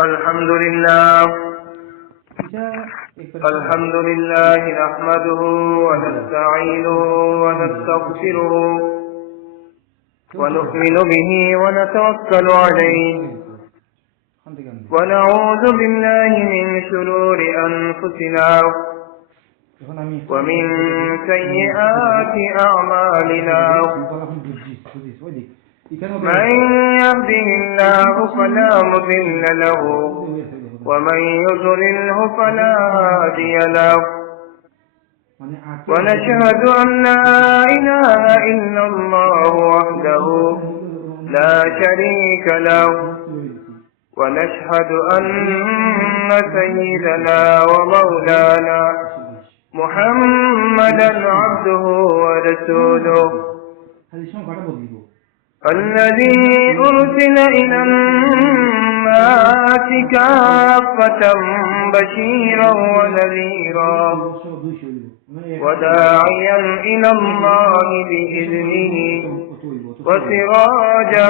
الحمد لله نحمده ونستعينه ونستغفره ونؤمن به ونتوكل عليه ونعوذ بالله من شرور أنفسنا ومن سيئات أعمالنا من يهده الله فلا مضل له ومن يضلله فلا هادي له ونشهد أن لا إله إلا الله وحده لا شريك له ونشهد أن سيدنا ومولانا محمدا عبده ورسوله الذي أرسل إلى الناس كافة بشيرا ونذيرا وداعيا إلى الله بإذنه وسراجا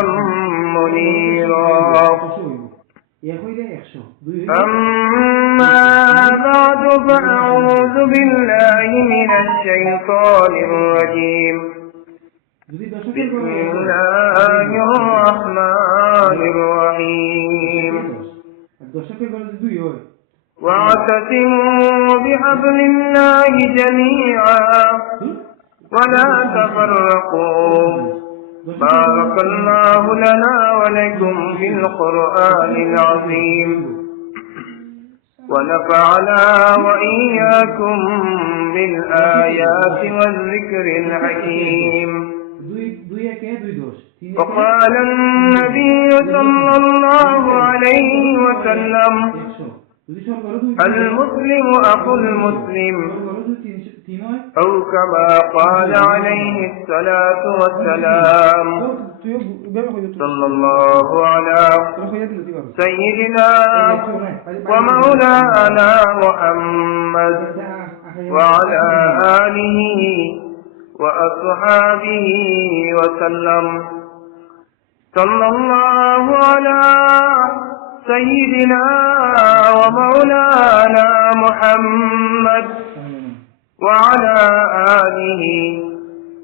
منيرا أما بعد فأعوذ بالله من الشيطان الرجيم بسم الله الرحمن الرحيم واعتصموا بحبل الله جميعا ولا تفرقوا بارك الله لنا ولكم في القرآن العظيم ونفعنا وإياكم بالآيات والذكر الحكيم. وقال النبي صلى الله عليه وسلم المسلم أخو المسلم أو كما قال عليه الصلاة والسلام. صلى الله على سيدنا ومولانا محمد وعلى آله وأصحابه وسلم. صلى الله على سيدنا ومولانا محمد وعلى آله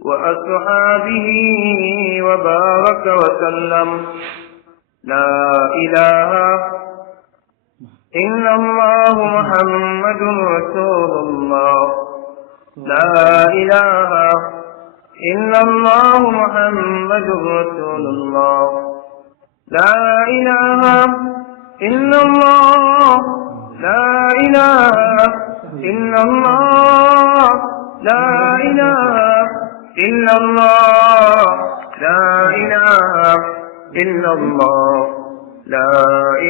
وأصحابه وبارك وسلم. لا إله إلا الله محمد رسول الله. لا إله إلا الله محمد رسول الله. لا إله إلا الله. لا إله إلا الله. لا إله إلا الله. لا إله إلا الله. لا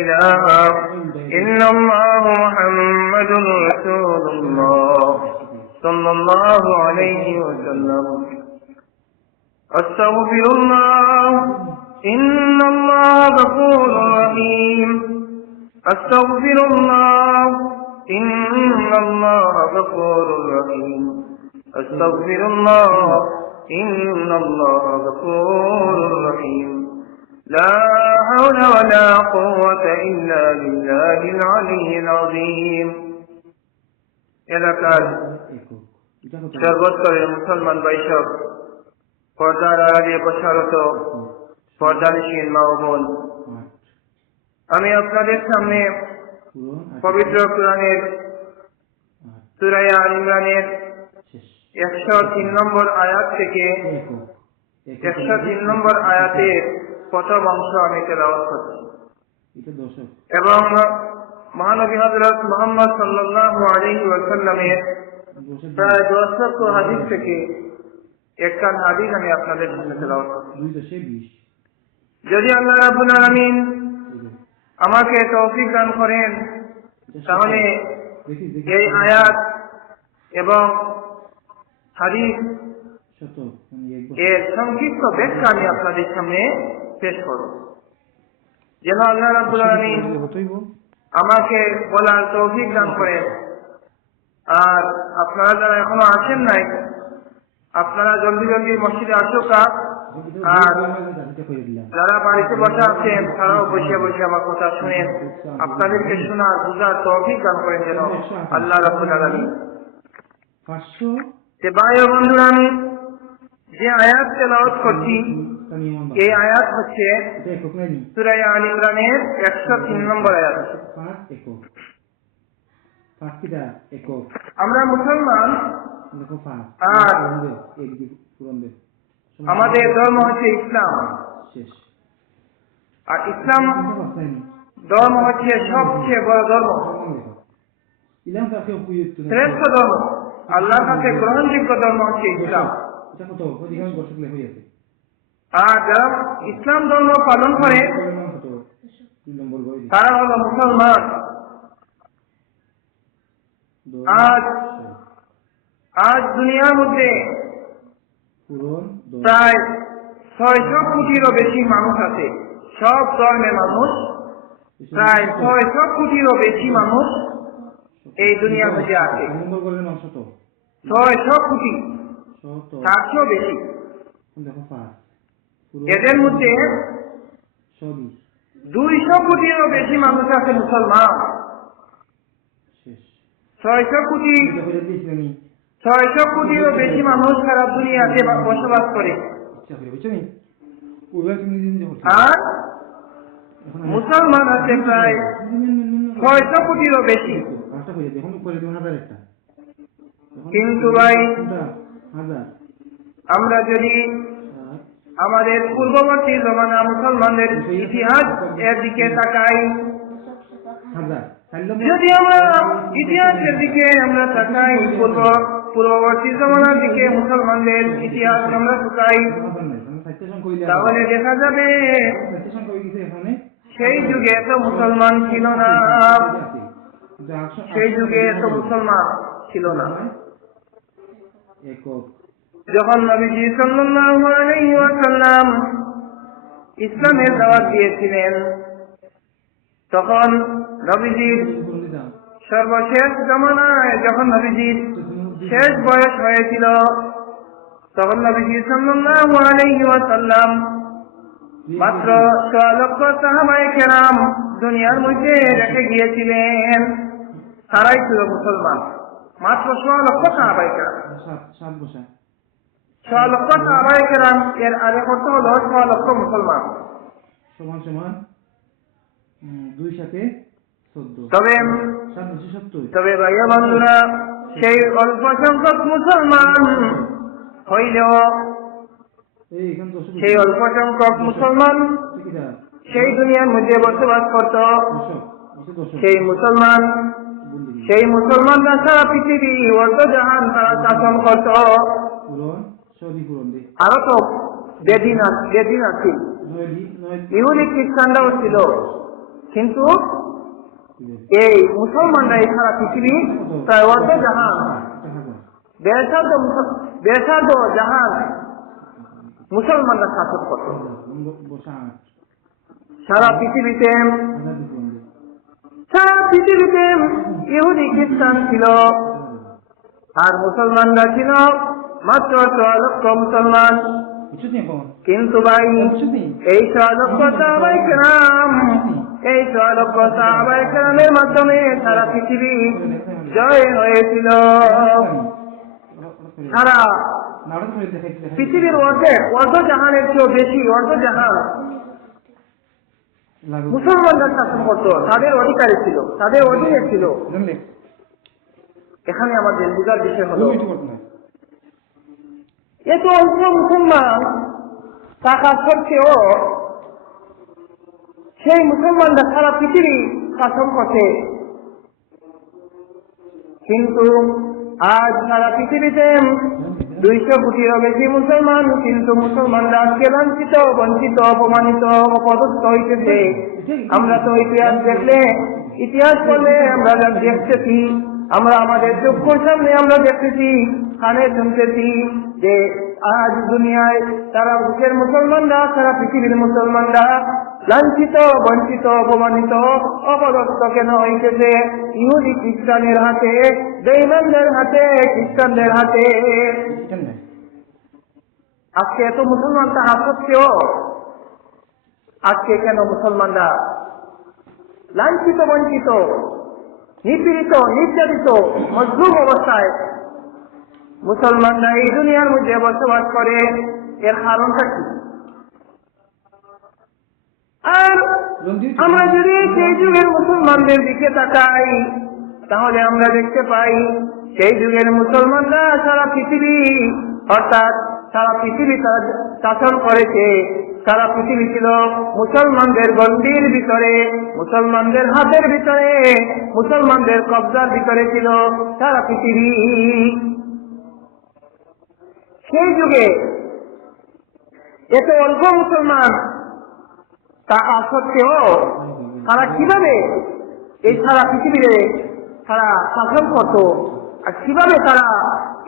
إله إلا الله محمد رسول الله صلى الله عليه وسلم. أستغفر الله إن الله غفور رحيم. أستغفر الله إن الله غفور رحيم. أستغفر الله إن الله غفور رحيم. لا حول ولا قوة إلا بالله العلي العظيم. এলাকার সর্বস্তরের মুসলমান ভাইসব, পর্দার আড়ালে প্রসারত পর্দানিশীল মা ও বোন, আমি আপনাদের সামনে পবিত্র কোরআনের সূরা আল ইমরানের 103 নম্বর আয়াত থেকে 103 নম্বর আয়াতের প্রথম অংশ আমি তেলাওয়াত করছি এবং মহানবী হযরত মুহাম্মদ সাল্লাল্লাহু আলাইহি ওয়াসাল্লামের প্রায় 10 হাদিস থেকে একটা হাদিস আমি আপনাদের সামনে তেলাওয়াত করছি। যদি আল্লাহ রাব্বুল আলামিন আমাকে তৌফিক দান করেন তাহলে এই আয়াত এবং হাদিস এর সংক্ষিপ্ত ব্যাখ্যা আমি আপনাদের সামনে পেশ করব, যেন আল্লাহ রাব্বুল আলামিন আমাকে বলার তৌফিক দান করেন। আর আপনারা যারা এখনো আসেন নাই, আপনারা জলদি জলদি মসজিদে আসুকা আর যারা বাড়িতে বসে আছেন তারাও বসে বসে আমার কথা শুনেন, আপনাদেরকে শোনার বুঝার তৌফিক দান করেন যেন আল্লাহ রাব্বুল আলামিন। ভাই ও বন্ধুরা, আমি যে আয়াত তেলাওয়াত করছি এই আয়াত হচ্ছে সূরা আলে ইমরানের 103 নম্বর আয়াত। আমরা মুসলমান আর আমাদের ধর্ম হচ্ছে ইসলাম, আর ইসলাম ধর্ম হচ্ছে সবচেয়ে বড় ধর্ম, শ্রেষ্ঠ ধর্ম, আল্লাহর কাছে গ্রহণযোগ্য ধর্ম হচ্ছে ইসলাম। আর যারা ইসলাম ধর্ম পালন করে তারা হলো মুসলমান। আজ দুনিয়ার মধ্যে প্রায় 600 কোটিরও বেশি মানুষ আছে, সব ধর্মের মানুষ, প্রায় 600 কোটিরও বেশি মানুষ এই দুনিয়ার মধ্যে আছে। 600 কোটি, 400 বেশি। এদের মধ্যে 200 কোটিরও বেশি মানুষ আছে মুসলমান। 600 কোটিরও বেশি মানুষ সারা দুনিয়াতে বসবাস করে। আর মুসলমান আছে প্রায় 600 কোটিরও বেশি। কিন্তু ভাই আমরা যদি আমাদের পূর্ববর্তী জমানা মুসলমানদের ইতিহাস এর দিকে তাকাই, যদি আমরা ইতিহাসের দিকে আমরা তাকাই, পূর্ববর্তী জমানার দিকে মুসলমানদের ইতিহাস আমরা তাকাই, তাহলে দেখা যাবে সেই যুগে এত মুসলমান ছিল না, সেই যুগে এত মুসলমান ছিল না। যখন নবীজি সাল্লাল্লাহু আলাইহি ওয়াসাল্লাম ইসলামের দাওয়াত দিয়েছিলেন, তখন নবীজির সর্বশেষ জমানায় যখন নবীজির শেষ বয়স হয়েছিল, তখন নবীজি সাল্লাল্লাহু আলাইহি ওয়াসাল্লাম মাত্র 6 লক্ষ সাহাবায়ে কেরাম দুনিয়ার মধ্যে রেখে গিয়েছিলেন। তারাই ছিল মুসলমান, মাত্র 6 লক্ষ সাহাবায়ে কেরাম। 6 লক্ষ সাহাবায়ে কেরাম এর আরেক অর্থ হলো 6 লক্ষ মুসলমান সমান সমান 2 সাথে 14। তবে ভাইয়া বন্ধুরা, সেই অল্প সংখ্যক মুসলমান হইলেও সেই অল্প সংখ্যক মুসলমান সেই দুনিয়ার মধ্যে বসবাস করত। সেই মুসলমানরা সারা পৃথিবী অর্ধ জাহান তারা শাসন করত। আরো তো বেদিন আছে, ইহুদি খ্রিস্টানরাও ছিল, কিন্তু এই মুসলমানরা এই সারা পৃথিবী প্রায় অর্ধ জাহান, বেসাদ জাহান মুসলমানরা শাসন করত। সারা পৃথিবীতে ইহুদি খ্রিস্টান ছিল, আর মুসলমানরা ছিল মাত্র 6 লক্ষ মুসলমান। কিন্তু ভাই এই 6 লক্ষ সাহাবায়ে কেরামের মাধ্যমে সারা পৃথিবী জয় হয়েছিল। সারা পৃথিবীর অর্ধ জাহানের চেয়েও বেশি অর্ধ জাহান মুসলমানরা শাসন করত, তাদের অধিকারী ছিল, তাদের অধীনে ছিল। এখানে আমাদের বুঝার বিষয় হলো, এত অল্প মুসলমান থাকা সত্ত্বেও সেই মুসলমানরা সারা পৃথিবী শাসন করছে। কিন্তু আজ সারা পৃথিবীতে 200 কোটিরও বেশি মুসলমান, কিন্তু মুসলমানরা আজকে লাঞ্ছিত, বঞ্চিত, অপমানিত, অপদস্থ হইতেছে। আমরা তো ইতিহাস পড়লে আমরা দেখতেছি, আমরা আমাদের চক্ষুর সামনে আমরা দেখতেছি, কানে শুনতেছি যে আজ দুনিয়ায় সারা বিশ্বের মুসলমানরা, সারা পৃথিবীর মুসলমানরা লাঞ্ছিত, বঞ্চিত, অপমানিত, অপদস্থ কেন হইতেছে? ইহুদি খ্রিস্টানের হাতে, বেঈমানদের হাতে, খ্রিস্টানদের হাতে। আজকে এত মুসলমান তাহা সত্ত্বেও আজকে কেন মুসলমানরা লাঞ্ছিত, বঞ্চিত, নিপীড়িত, নির্যাতিত, মজলুম অবস্থায় মুসলমানরা এই দুনিয়ার মধ্যে বসবাস করে? এর কারণটা কি? আর আমরা যদি সেই যুগের মুসলমানদের দিকে তাকাই তাহলে আমরা দেখতে পাই সেই যুগের মুসলমানরা সারা পৃথিবী, অর্থাৎ সারা পৃথিবী শাসন করেছে। সারা পৃথিবী ছিল মুসলমানদের গণ্ডির ভিতরে, মুসলমানদের হাতের ভিতরে, মুসলমানদের কবজার ভিতরে ছিল সারা পৃথিবী। সেই যুগে এত অল্প মুসলমান তাহা সত্ত্বেও তারা কিভাবে এই সারা পৃথিবীতে তারা শাসন করত, আর কিভাবে তারা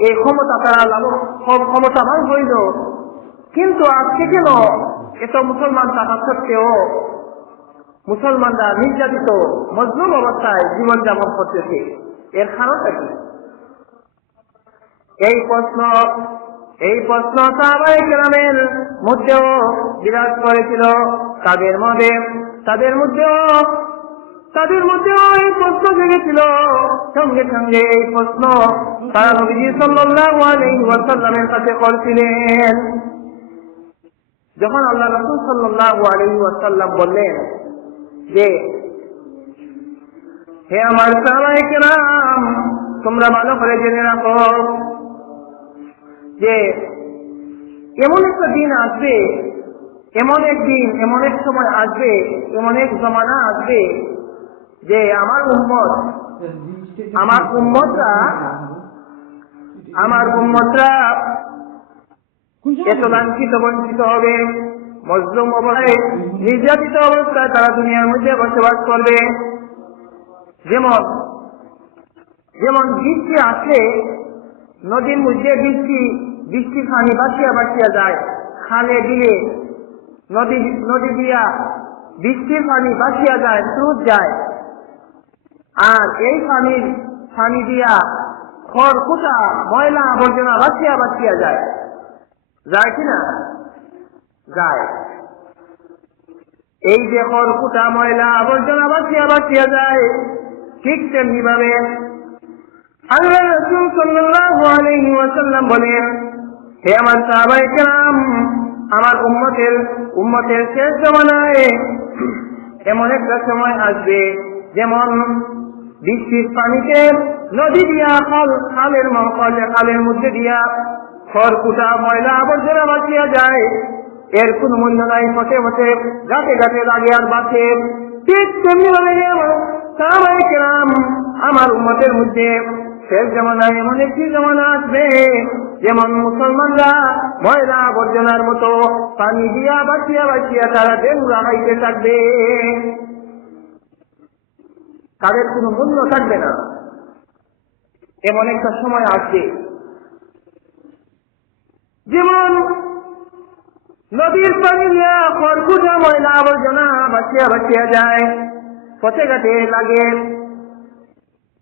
এই ক্ষমতাবান হইল? কিন্তু আজকে কেন এত মুসলমান থাকা সত্ত্বেও মুসলমানরা নির্যাতিত, মজলুম অবস্থায় জীবনযাপন করতেছে? এর কারণটা কি? এই প্রশ্ন সাহাবায়ে কেরামের মধ্যেও বিরাজ করেছিল। তাদের মধ্যেও এই প্রশ্ন জেগেছিল। সঙ্গে সঙ্গে এই প্রশ্ন তারা নবীজি সাল্লাল্লাহু আলাইহি ওয়াসাল্লামের কাছে করছিলেন। যখন আল্লাহ রাসূল সাল্লাল্লাহু আলাইহি ওয়াসাল্লাম বললেন যে, হে আমার সাহাবায়ে কেরাম, তোমরা ভালো করে জেনে রাখো যে এমন একটা দিন আসবে, এমন এক দিন, এমন এক সময় আসবে, এমন এক জমানা আসবে যে আমার উম্মতরা এত লাঞ্ছিত, বঞ্চিত হবে, মজলুম অবস্থায়, নির্যাতিত অবস্থায় তারা দুনিয়ার মধ্যে বসবাস করবে। যেমন বৃষ্টি আসলে নদীর মধ্যে বৃষ্টির পানি বাসিয়া যায়, খালে বিলে নদী দিয়া বৃষ্টির পানি বাসিয়া যায়, স্রোত যায়। আর এই পানি দিয়া খড়কুটা, ময়লা আবর্জনা বাসিয়া যায় কিনা? যায়। এই যে খড়কুটা, ময়লা আবর্জনা বাসিয়া যায়, ঠিক তেমনি ভাবে আল্লাহ রাসূল সাল্লাল্লাহু আলাইহি ওয়াসাল্লাম বলেন, হে আমার সাহাবায়ে কেরাম, আমার উম্মতের শেষ জামানায় এমন একটা সময় আসবে যেমন বৃষ্টির পানিতে নদী দিয়া খালের মধ্যে দিয়া খড়কুটা, ময়লা আবর্জনা বাঁচিয়া যায়। এর কোন মূল্য নাই, পথে পথে গাছে গাছে লাগে আর বাঁচে। ঠিক তেমনি ভাবে সাহাবায়ে কেরাম, আমার উম্মতের মধ্যে শেষ জামানায় এমন একটি জামানা আসবে যেমন মুসলমানরা ময়লা আবর্জনার মতো পানি দিয়া বাঁচিয়া তারা ডেঙ্গুরা হাইতে থাকবে, তাদের কোনো মূল্য থাকবে না। এমন একটা সময় আসবে যেমন নদীর পানি দিয়া খড়কুটা, ময়লা আবর্জনা বাঁচিয়া যায়, পথে ঘাটে লাগে।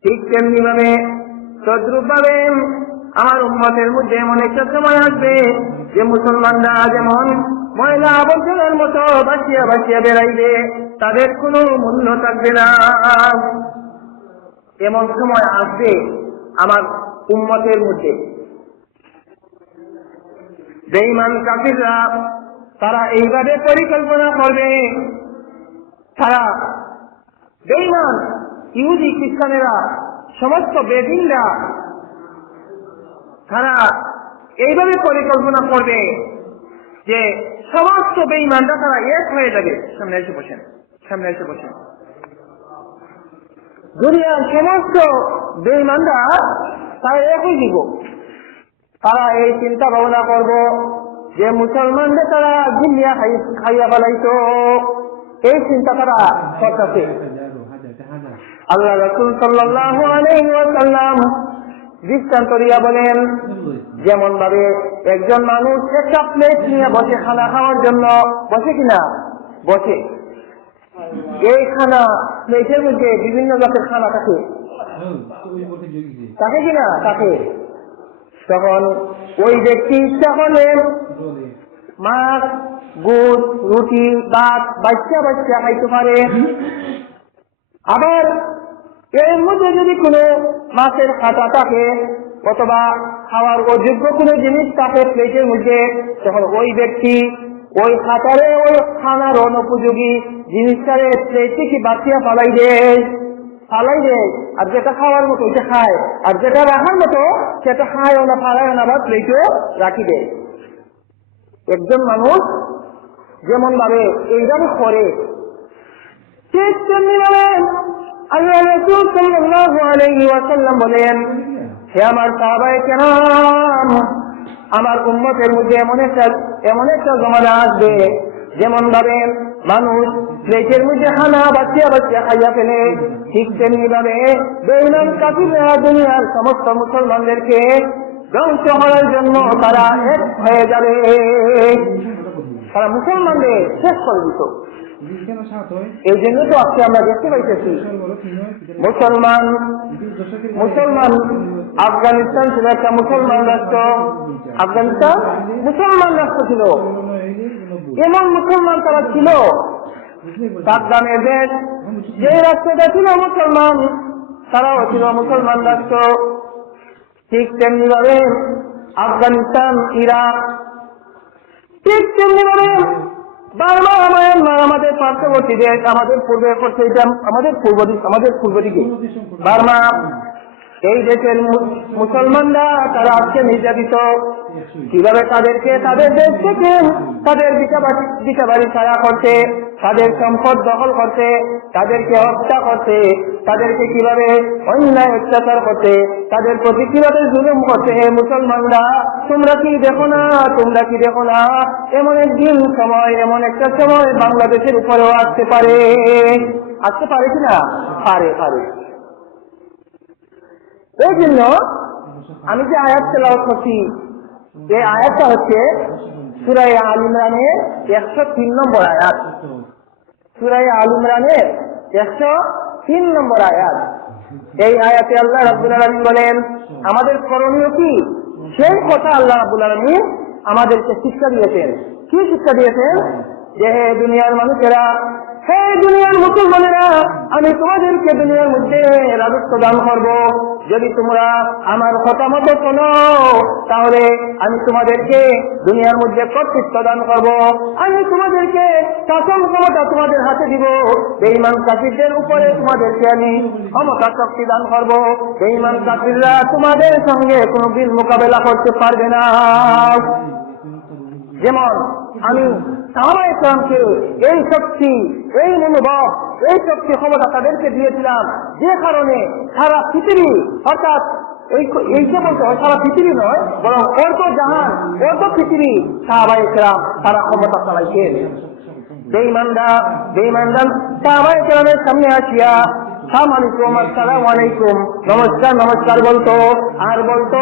ঠিক তেমনি ভাবে, তদ্রূপ ভাবে আমার উম্মতের মধ্যে এমন একটা সময় আসবে যে মুসলমানরা যেমন ময়লা আবর্জনার মতো বাঁচিয়া বেড়াইবে, তাদের কোনো মূল্য থাকবে না। এমন সময় আসবে আমার উম্মতের মধ্যে। বেঈমান কাফিররা তারা এইভাবে পরিকল্পনা করবে, তারা বেঈমান ইহুদি খ্রিস্টানেরা, সমস্ত বেদিনরা তারা এইভাবে পরিকল্পনা করবে যে সমস্ত বেঈমানরা তারা এক হয়ে যাবে। সামনে এসে বসেন। দুনিয়ার সমস্ত বেঈমানরা তারা একই দিব। তারা এই চিন্তা ভাবনা করব যে মুসলমানদের তারা দুনিয়া খাইয়া ফেলাইতো, এই চিন্তা তারা করতেছে। আল্লাহ রাসূল সাল্লাল্লাহু আলাইহি ওয়াসাল্লাম দৃষ্টান্ত দিয়া বলেন, যেমন ভাবে একজন মানুষ একটা প্লেট নিয়ে বসে খানা খাওয়ার জন্য, বসে কিনা? বসে। এই খানা প্লেটের মধ্যে বিভিন্ন জাতের খানা থাকে কিনা? থাকে। তখন ওই ব্যক্তি ইচ্ছা হলে মাছ, গুড়, রুটি, ভাত বাচ্চা বাচ্চা খাইতে পারে। আবার এর মধ্যে যদি কোনো মাছের কাঁটা থাকে অথবা খাওয়ার অযোগ্য কোনো জিনিস থাকে প্লেটের মধ্যে, তখন ওই ব্যক্তি ওই খাতারে ওই খানার অনুপযোগী জিনিসটারে প্লেটে কি বাঁচিয়া ফালাই দেয়, আর যেটা খাওয়ার মতো ওইটা খায়, আর যেটা রাখার মতো সেটা খায় না, ফালায় না, আবার প্লেটেও রাখি দেয়। একজন মানুষ যেমন ভাবে এইভাবে করে, ঠিক তেমনি ভাবে আল্লাহ রাসূল সাল্লাল্লাহু আলাইহি ওয়াসাল্লাম বলেন, হে আমার সাহাবায়ে কেরাম, আমার উম্মতের মধ্যে এমন একটা জমানা আসবে যেমন ভাবে মানুষ প্লেটের মধ্যে খানা বাচ্চা বাচ্চা খাইয়া ফেলে, ঠিক তেমনি ভাবে বেঈমান কাফিররা দুনিয়ার সমস্ত মুসলমানদেরকে ধ্বংস করার জন্য তারা এক হয়ে যাবে, তারা মুসলমানদের শেষ করে দিত। এই জন্য তো আজকে আমরা দেখতে পাইতেছি মুসলমান আফগানিস্তান ছিল একটা মুসলমান রাষ্ট্র, আফগানিস্তান মুসলমান রাষ্ট্র ছিল, এমন মুসলমান তারা ছিল, সাদ্দামের দেশ যে রাষ্ট্রটা ছিল মুসলমান, তারাও ছিল মুসলমান রাষ্ট্র। ঠিক তেমনি ভাবে আফগানিস্তান, ইরাক, ঠিক তেমনি ভাবে বার্মা, মায়ানমার আমাদের পার্শ্ববর্তী দেশ, আমাদের পূর্বে পড়ছে, আমাদের পূর্ব দিকে বার্মা। এই দেশের মুসলমানরা তারা আজকে নির্যাতিত, কিভাবে তাদেরকে তাদের দেশ থেকে তাদের ভিটাবাড়ি ছাড়া করছে, তাদের সম্পদ দখল করছে, তাদেরকে হত্যা করছে, তাদেরকে কিভাবে অন্যায় অত্যাচার করছে, তাদের প্রতি কিভাবে জুলুম করছে। হে মুসলমানরা, তোমরা কি দেখো না, এমন একদিন সময়, এমন একটা সময় বাংলাদেশের উপরেও আসতে পারে কিনা? পারে। এই জন্য আমি যে আয়াত তেলাওয়াত করছি, এই আয়াতটা হচ্ছে সূরা আল ইমরানের 103 নম্বর আয়াত, সূরা আল ইমরানের 103 নম্বর আয়াত। এই আয়াতে আল্লাহ রাব্বুল আলামিন বলেন আমাদের করণীয় কি, সেই কথা আল্লাহ রাব্বুল আলামিন আমাদেরকে শিক্ষা দিয়েছেন। কি শিক্ষা দিয়েছেন? যে হে দুনিয়ার মানুষেরা, হে দুনিয়ার মুসলমানেরা, আমি তোমাদেরকে দুনিয়ার মধ্যে রাজত্ব দান করব। যদি তোমরা আমার কথা মতো শোনো, তাহলে আমি তোমাদেরকে দুনিয়ার মধ্যে কর্তৃত্ব দান করব। আমি তোমাদেরকে শাসন ক্ষমতা তোমাদের হাতে দিব। বেঈমান কাফিরদের উপরে তোমাদেরকে আমি ক্ষমতা শক্তি দান করব। বেঈমান কাফিররা তোমাদের সঙ্গে কোনোদিন মোকাবেলা করতে পারবে না। যেমন আমি সাহাবায়ে কেরামকে এই শক্তি, এই মনোভাব, এই শক্তি ক্ষমতা তাদেরকে দিয়েছিলাম, যে কারণে সারা পৃথিবী, অর্থাৎ এই সমস্ত সারা পৃথিবী নয়, বরং অর্ধ জাহান, অর্ধ পৃথিবী সাহাবায়ে কেরাম তারা ক্ষমতা চালাইছেন। বেঈমানরা সাহাবায়ে কেরামের সামনে আসিয়া আসসালামু আলাইকুম, নমস্কার বলতো, আর বলতো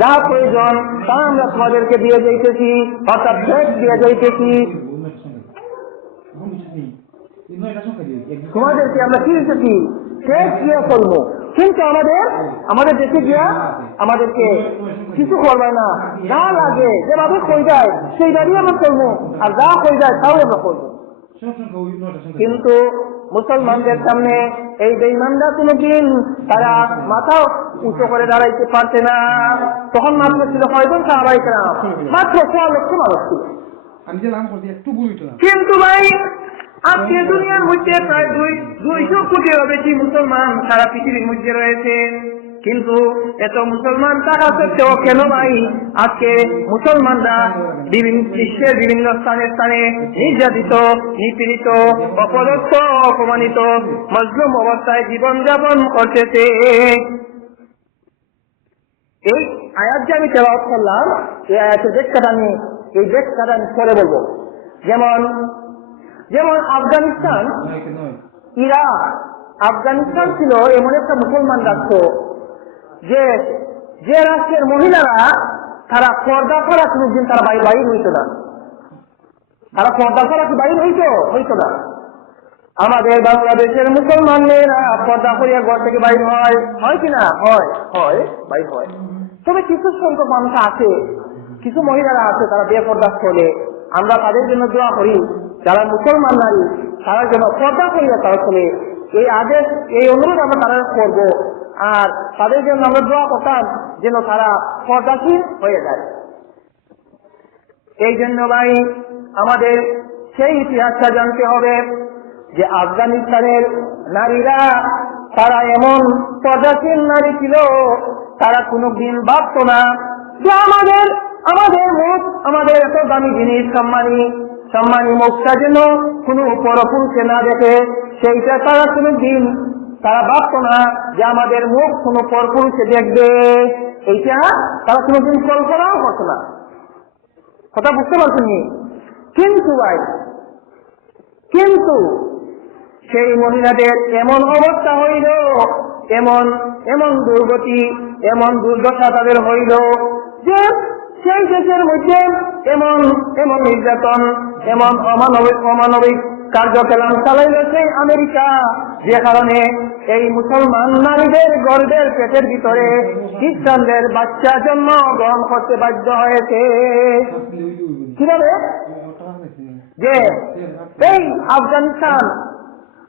যা প্রয়োজন তা আমরা তোমাদেরকে দিয়ে যাইতেছি, অর্থাৎ দিয়ে যাইতেছি, তোমাদেরকে আমরা কি দিতেছি, শেষ দিয়ে চলবো। কিন্তু আমাদের দেশে গিয়া আমাদেরকে কিছু করবে না, যা লাগে যেভাবে হয়ে যায় সেইভাবেই আমরা চলবো, আর যা হয়ে যায় তাও আমরা করবো। কিন্তু মুসলমানদের সামনে এই বেঈমানরা কোনদিন তারা মাথা উঁচু করে দাঁড়াইতে পারছে না। তখন মাত্র ছিল কয়জন সাহাবায়ে কেরাম? মাত্র 6 লক্ষ মানুষ ছিল। কিন্তু ভাই আজকে দুনিয়ার মধ্যে প্রায় 200 কোটিরও বেশি মুসলমান সারা পৃথিবীর মধ্যে রয়েছে। কিন্তু এত মুসলমান থাকা সত্ত্বেও কেন ভাই আজকে মুসলমানরা বিশ্বের বিভিন্ন স্থানে নির্যাতিত, নিপীড়িত, অপদস্থ, অপমানিত, মজলুম অবস্থায় জীবনযাপন করতেছে? এই আয়াত যে আমি তেলাওয়াত করলাম, এই আয়াতের ব্যাখ্যাটা আমি পরে বলবো। যেমন আফগানিস্তান, ইরাক, আফগানিস্তান ছিল এমন একটা মুসলমান রাষ্ট্র যে রাষ্ট্রের মহিলারা তারা পর্দা ছাড়া কোনদিন তারা বাইর হইত না। তারা পর্দা ছাড়া কি বাইর হইত না। আমাদের বাংলাদেশের মুসলমান মেয়েরা পর্দা করিয়া ঘর থেকে বাইর হয় কিনা? হয়, বাইর হয়। তবে কিছু সংখ্যক মানুষ আছে, কিছু মহিলারা আছে তারা বেপর্দা চলে, আমরা তাদের জন্য দোয়া করি। যারা মুসলমান নারী তারা যেন পর্দা করিয়া তারা চলে, এই আদেশ এই অনুরোধ আমরা তারা করবো। আর তাদের জন্য আমরা দোয়া করতাম যেন তারা পর্দাশীল হয়ে যায়। এই জন্য ভাই আমাদের সেই ইতিহাসটা জানতে হবে যে আফগানিস্তানের নারীরা তারা এমন পর্দাশীল নারী ছিল, তারা কোনোদিন ভাবত না যে আমাদের মুখ, আমাদের এত দামি জিনিস, সম্মানী মুখটা যেন কোনো পরপুরুষে না দেখে, সেইটা তারা কোনোদিন তারা ভাবত না যে আমাদের মুখ কোনো পরপুরুষে দেখবে, এইটা তারা কোনোদিন কল্পনাও করত না। কথা বুঝতে পারছেন? কিন্তু ভাই, কিন্তু সেই মহিলাদের এমন অবস্থা হইল, এমন দুর্গতি, এমন দুর্দশা তাদের হইল যে সেই দেশের মধ্যে এমন নির্যাতন, এমন অমানবিক কার্যকলাপ চালাইল সেই আমেরিকা, যে কারণে এই মুসলমান নারীদের গর্ভের পেটের ভিতরে খ্রিস্টানদের বাচ্চা জন্ম গ্রহণ করতে বাধ্য হয়েছে। কিভাবে? যে এই আফগানিস্তান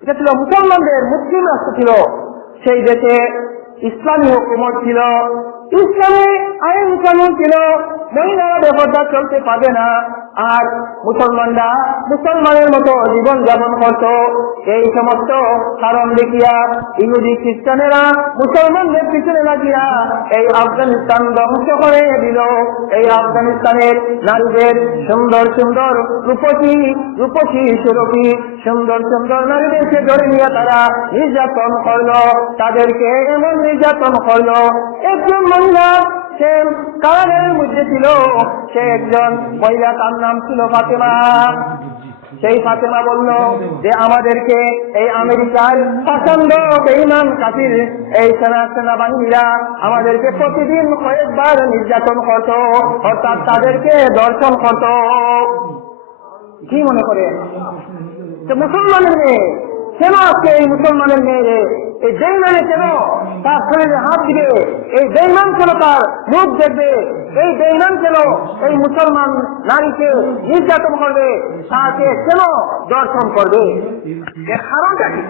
এটা ছিল মুসলমানদের মুসলিম রাষ্ট্র ছিল, সেই দেশে ইসলামী হুকুমত ছিল, ইসলামী আইন কানুন ছিল, মহিলারা বেপরদা চলতে পারবে না। আর মুসলমানরা মুসলমানের মতো জীবন যাপন করত। এই সমস্ত কারণ দেখিয়া ইহুদি খ্রিস্টানেরা মুসলমানদের পিছনে লাগিয়া এই আফগানিস্তান ধ্বংস করে দিল। এই আফগানিস্তানের নারীদের সুন্দর সুন্দর রূপসী সুরভী সুন্দর সুন্দর নারীদেরকে ধরে নিয়ে তারা নির্যাতন করলো, তাদেরকে এমন নির্যাতন করলো। একজন মহিলা সে কারাগারের মধ্যে ছিল, সে একজন মহিলা, তার নাম ছিল ফাতেমা। সেই ফাতেমা বলল যে আমাদেরকে এই আমেরিকার প্রচন্ড বেঈমান কাফির এই সেনাবাহিনীরা আমাদেরকে প্রতিদিন কয়েকবার নির্যাতন করত, অর্থাৎ তাদেরকে ধর্ষণ করত। কি মনে করে মুসলমানের মেয়ে কেন আজকে এই মুসলমানের মেয়ে এই বেঈমানে কেন তার শরীরে হাত দিবে, এই বেঈমান কেন তার মুখ দেখবে, এই বেঈমান কেন এই মুসলমান নারীকে নির্যাতন করবে, তাকে কেন দর্শন করবে? এর কারণটা কি?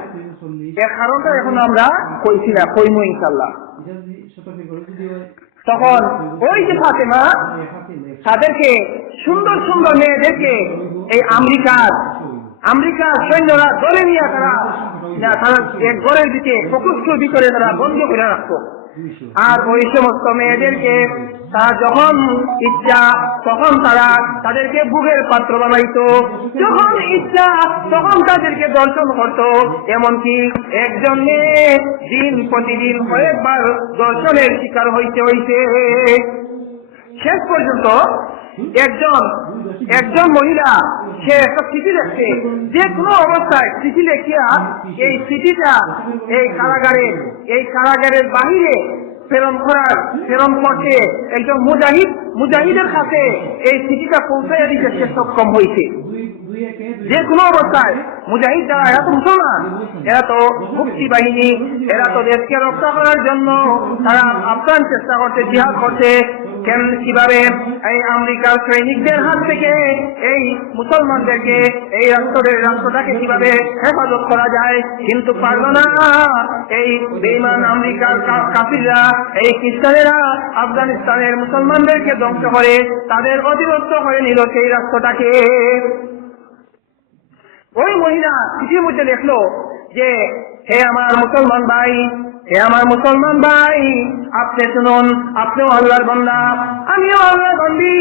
এর কারণটা এখন আমরা কইছি না, কইমু ইনশাল্লাহ। তখন ওই যে ফাতেমা তাদেরকে সুন্দর সুন্দর মেয়েদেরকে এই আমেরিকার সৈন্যরা ধরে নিয়ে তারা এক ঘরের প্রকোষ্ঠের ভিতরে তারা বন্ধ করে রাখতো। আর ওই সমস্ত মেয়েদেরকে তারা যখন ইচ্ছা তখন তারা তাদেরকে বুকের পাত্র বানাইতো, যখন ইচ্ছা তখন তাদেরকে দর্শন করতো। এমনকি একজন মেয়ে প্রতিদিন কয়েকবার দর্শনের শিকার হইতে শেষ পর্যন্ত একজন মহিলা সে একটা চিঠি লিখছে, যে কোনো অবস্থায় চিঠি লেখিয়া এই চিঠিটা এই কারাগারের বাহিরে প্রেরণ করতে একজন মুজাহিদের কাছে এই চিঠিটা পৌঁছাইয়া দিতে সে সক্ষম হয়েছে। যে কোনো অবস্থায় মুজাহিদ যারা, এরা তো মুসলমান, এরা তো মুক্তি বাহিনী, এরা তো দেশকে রক্ষা করার জন্য তারা আপ্রাণ চেষ্টা করছে, জিহাদ করছে। কিভাবে এই আমেরিকার সৈনিকদের হাত থেকে এই মুসলমানদেরকে এই রাষ্ট্রটাকে কিভাবে হেফাজত করা যায়, কিন্তু পারল না। এই বেঈমান আমেরিকার কাফিররা, এই খ্রিস্টানেরা আফগানিস্তানের মুসলমানদেরকে ধ্বংস করে তাদের অধীনস্থ করে নিল সেই রাষ্ট্রটাকে। ওই মহিলা চিঠির মধ্যে লিখলো যে হে আমার মুসলমান ভাই, আপনি শুনুন, আপনিও আল্লাহর বান্দা, আমিও আল্লাহর বান্দি।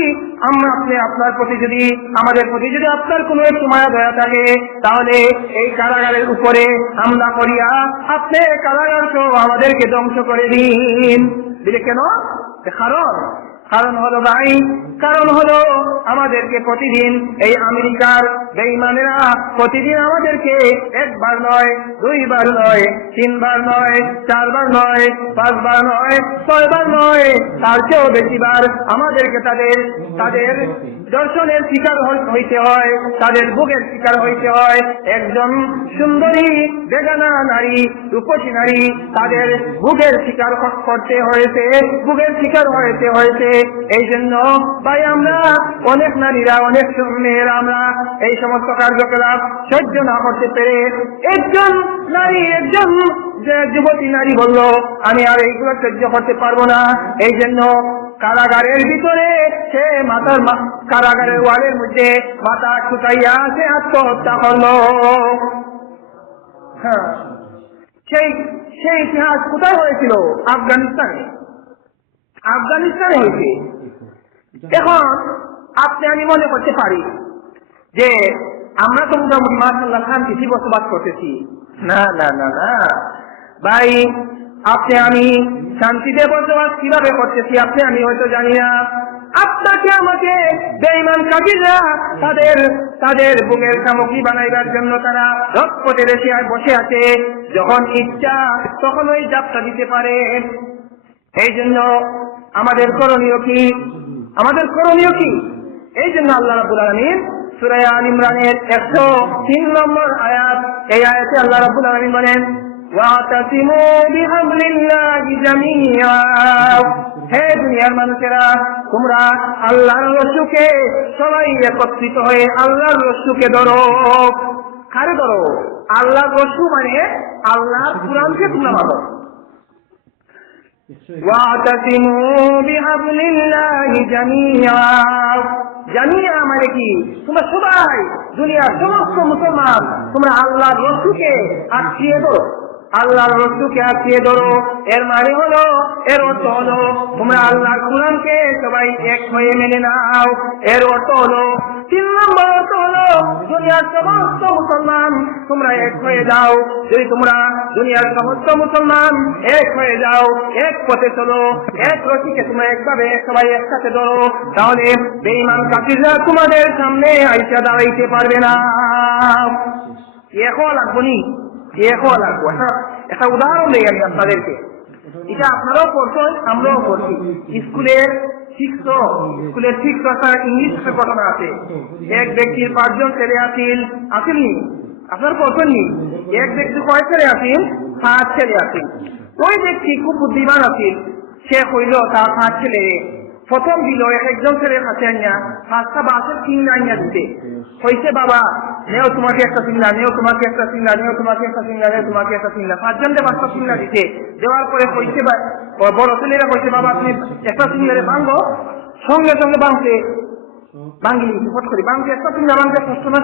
আপনার প্রতি যদি, আমাদের প্রতি যদি আপনার কোনো একটু মায়া দয়া থাকে, তাহলে এই কারাগারের উপরে হামলা করিয়া আপনি কারাগার সহ আমাদেরকে ধ্বংস করে দিন। দিলে কেন? কারণ হলো ভাই, কারণ হলো আমাদেরকে প্রতিদিন এই আমেরিকার বেঈমানেরা প্রতিদিন আমাদেরকে একবার নয়, দুইবার নয়, তিনবার নয়, চারবার নয়, পাঁচবার নয়, ছয়বার নয়, তার চেয়েও বেশিবার আমাদেরকে তাদের দর্শনের শিকার হইতে হয়, তাদের ভোগের শিকার হইতে হয়। একজন সুন্দরী বেগানা নারী, রূপসী নারী, তাদের ভোগের শিকার করতে হয়েছে, ভোগের শিকার হয়েছে। এই জন্য ভাই আমরা অনেক নারীরা, অনেক মেয়েরা আমরা এই সমস্ত কার্যকলাপ সহ্য না করতে পেরে একজন যুবতী নারী বলল, আমি আর এইগুলো সহ্য করতে পারবো না। এই জন্য কারাগারের ভিতরে সে কারাগারের ওয়ালের মধ্যে মাথা ছুটাইয়া সে আত্মহত্যা করলো। হ্যাঁ, সেই ইতিহাস কোথায় হয়েছিল? আফগানিস্তানে হয়েছে। এখন আপনি আমি মনে করতে পারি যে আমরা তো মোটামুটি মাশাআল্লাহ শান্তিতে বসবাস করতেছি। না না না না ভাই, আপনি আমি শান্তিতে বসবাস কিভাবে করতেছি আপনি আমি হয়তো জানি না। আপনাকে আমাকে বেঈমান কাফিররা তাদের বুকের সামগ্রী বানাইবার জন্য তারা রক্তপথে বসে আছে। যখন ইচ্ছা তখন ওই যাত্রা দিতে পারে। এই জন্য আমাদের করণীয় কি? এই জন্য আল্লাহ রাব্বুল আলামিন সূরা আলে ইমরানের 103 নম্বর আয়াত, এই আয়াতে আল্লাহ রাব্বুল আলামিন বলেন, ওয়াতাসিমু বিহাবলিল্লাহি জামিআ, হে দুনিয়ার মানুষেরা তোমরা আল্লাহর রস্যুকে সবাই একত্রিত হয়ে আল্লাহর রস্যুকে ধরো। কারে ধরো? আল্লাহর রস্যু মানে আল্লাহর কুরআনকে তোমরা মানো। ওয়াতাসিমু বিহাবলিল্লাহি জামিআ, জামিআ মানে কি? তোমরা সবাই দুনিয়ার সমস্ত মুসলমান তোমরা আল্লাহর রস্যুকে আঁকড়িয়ে ধরো, আল্লাহর রস্যুকে আঁকড়িয়ে ধরো। এর মানে হলো, এর অর্থ হলো তোমরা আল্লাহর কুরআনকে সবাই এক হয়ে মেনে নাও। এর অর্থ হলো, 3 নম্বর অর্থ হলো দুনিয়ার সমস্ত মুসলমান তোমরা এক হয়ে যাও। যদি তোমরা দুনিয়ার সমস্ত মুসলমান এক হয়ে যাও, এক পথে চলো, এক রশিকে তোমরা একভাবে সবাই একসাথে ধরো, তাহলে বেঈমান কাফিররা তোমাদের সামনে আইসা দাঁড়াইতে পারবে না। এখন লাগবো একটা উদাহরণ দেই আমি আপনাদেরকে। এটা আপনারাও পড়ছেন, আমরাও পড়ছি। স্কুলের শিক্ষক ইংলিশ ঘটনা আছে। এক ব্যক্তির 5 জন ছেলে আসেননি, আপনার পড়ছেননি? এক ব্যক্তি কয় ছেলে আসেন? 5 ছেলে আসেন। ওই ব্যক্তি খুব বুদ্ধিমান আছিল। সে কইল তার 5 ছেলে প্রথম দিল একজন ছেলের কাছে আনিয়া 5টা বাসের চিহ্ন আনিয়া দিতে। হয়েছে বাবা নেও তোমাকে একটা চিহ্না, নেও তোমাকে একটা চিহ্না, নেও তোমাকে একটা চিহ্না, নেও তোমাকে একটা চিহ্না। 5 জনকে 5টা চিহ্না দিতে। দেওয়ার পরে কইছে বড় ছেলেরা কইছে বাবা তুমি একটা চিহ্নারে ভাঙবো। সঙ্গে সঙ্গে ভাঙলি ফট করে ভাঙতে একটা চিহ্না ভাঙতে কষ্ট না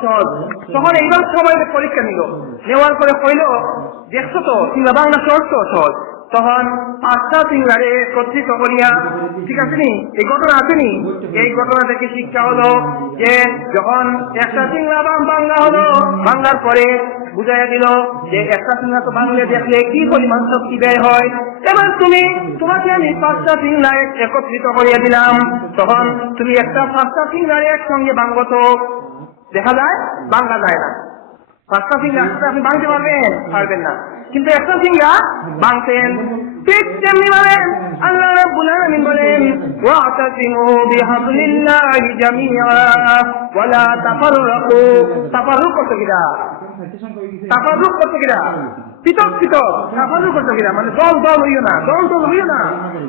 সহজ। তখন এইবার সবাই পরীক্ষা নিল। নেওয়ার পরে কইল দেখছো তো চিহ্না ভাঙনা সহজ। তখন 5টা চিহ্নারে একত্রিত করিয়া, ঠিক আছে নি? এই ঘটনা আসেনি? এই ঘটনা থেকে শিক্ষা হলো যে যখন একটা চিহ্না ভাঙা হলো, ভাঙার পরে বুঝাইয়া দিল যে একটা চিহ্না তো ভাঙলে দেখলে কি পরিমাণ শক্তি ব্যয় হয়। এবার তোমাকে আমি 5টা চিহ্না একত্রিত করিয়া দিলাম, তখন তুমি 5টা চিহ্নারে একসঙ্গে ভাঙবো তো দেখা যায়? ভাঙা যায় না। 5টা চিহ্না আপনি ভাঙতে পারবেন না, কিন্তু একটা চিহ্না ভাঙতেন। ঠিক তেমনি বলেন আল্লাহ রাব্বুল আলামিন বলেন, ওয়াতাসিমু বিহাবলিল্লাহি জামিআ ওয়া লা তাফাররাকু। তাফাররুক করতে গিরা পৃথক তাফাররুক করতে গিরা মানে দল হইও না।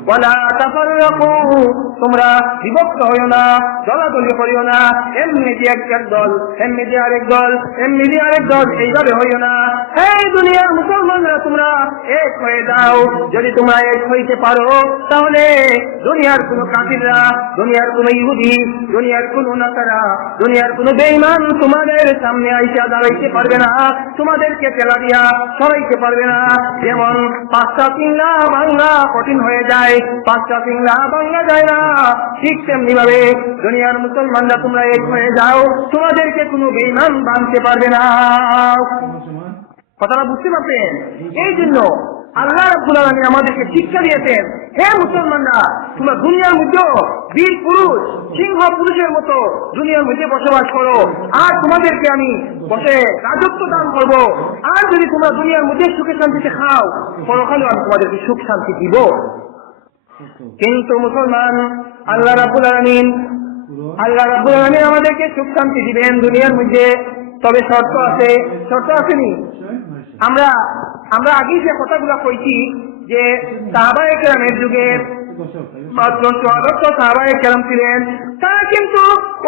ওয়া লা তাফাররাকু, তোমরা বিভক্ত হইও না, দলাদলি করিও না। এমনি যে এক দল, এমনি যে আরেক দল, এমনি যে আরেক দল, এইভাবে হইও না। এই দুনিয়ার মুসলমানরা তোমরা এক হয়ে যাও। যদি তোমরা এক হইতে পারো তাহলে দুনিয়ার কোন কাফিররা, দুনিয়ার কোন ইহুদি, দুনিয়ার কোন নাসারা, দুনিয়ার কোন বেঈমান তোমাদের সামনে আইসা দাঁড়াইতে পারবে না, তোমাদেরকে তেলা দিয়া সরাইতে পারবে না। যেমন 5টা চিহ্না ভাঙা কঠিন হয়ে যায়, 5টা চিহ্না ভাঙা যায় না, ঠিক তেমনি ভাবে দুনিয়ার মুসলমানরা তোমরা এক হয়ে যাও, তোমাদেরকে কোনো বেঈমান ভাঙতে পারবে না। কথাটা বুঝতে পারছেন? এই জন্য আল্লাহ রাব্বুল আলামিন আমাদেরকে শিক্ষা দিয়েছেন, হে মুসলমানরা, তোমরা দুনিয়ার মধ্যেও বীর পুরুষ সিংহ পুরুষের মতো দুনিয়ার মধ্যে বসবাস করো, আর তোমাদেরকে আমি বসে রাজত্ব দান করব। আর যদি তোমরা দুনিয়ার মধ্যে সুখে শান্তিতে খাও, পরকালেও আমি তোমাদেরকে সুখ শান্তি দিব। কিন্তু মুসলমান, আল্লাহ রাব্বুল আলামিন আমাদেরকে সুখ শান্তি দিবেন দুনিয়ার মধ্যে, তবে শর্ত আছে। শর্ত আসেনি? আমরা আগেই যে কথাগুলো কইছি যে সাহাবায়ে কেরামের যুগে মাত্র 64 সাহাবায়ে কেরাম ছিলেন, তারা কিন্তু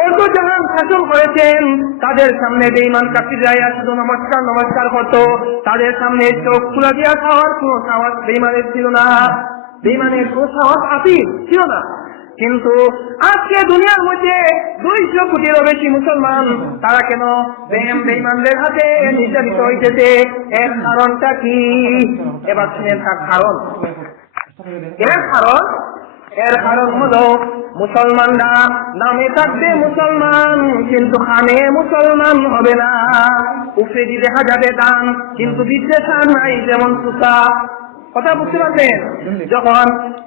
অর্ধজাহান শাসন করেছেন। তাদের সামনে বেঈমান কাফিররা শুধু নমস্কার করতো, তাদের সামনে চোখ খুলে দিয়া খাওয়ার কোনো সাহস বেঈমানের ছিল না, বেঈমানের কোনো সাহস ছিল না। কিন্তু আজকে দুনিয়ার মধ্যে 200 কোটিরও বেশি মুসলমান, তারা কেন বেঈমানদের হাতে নির্যাতিত হইতেছে? এর কারণটা কি? এবার শুনেন তার কারণ। এর কারণ হলো, মুসলমানরা নামে থাকবে মুসলমান, কিন্তু খানে মুসলমান হবে না। উপরে দেখা যাবে দান, কিন্তু বিদ্বেষণ নাই, যেমন সুতা। কথা বুঝতে পারছেন? যখন